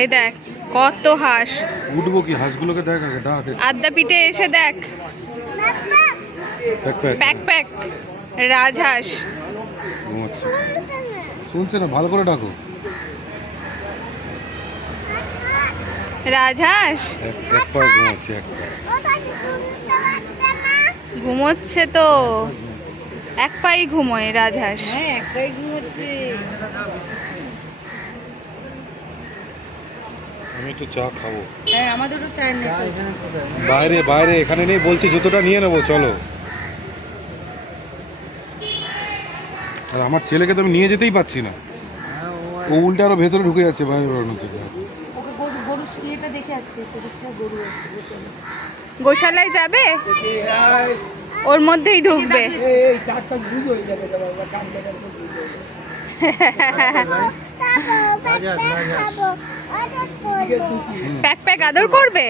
এই দেখ কত হাঁস। উঠবো কি হাঁসগুলোকে দেখ আগে ডাক। আদ্যা পিঠে এসে দেখ প্যাক প্যাক রাজহাঁস। শুনছে না, ভালো করে ডাকো। রাজহাঁস ঘুমোচ্ছে তো, এক পাই ঘুমোয় রাজহাঁস। আমি তো চা খাবো। হ্যাঁ আমাদেরও চাই না। বাইরে বাইরে এখানে নেই বলছি, জুতোটা নিয়ে নেবো চলো। আর আমার ছেলেকে তো আমি নিয়ে যেতেই পারছি না, ও উল্টে আরো ভেতরে ঢুকে যাচ্ছে বাইরে বেরোনো থেকে। ওকে গরু ইয়েটা দেখে আসতে, সেদিকটা গরু আছে। গোশালায় যাবে, ওর মধ্যেই ঢুকবে। প্যাক প্যাক আদর করবে।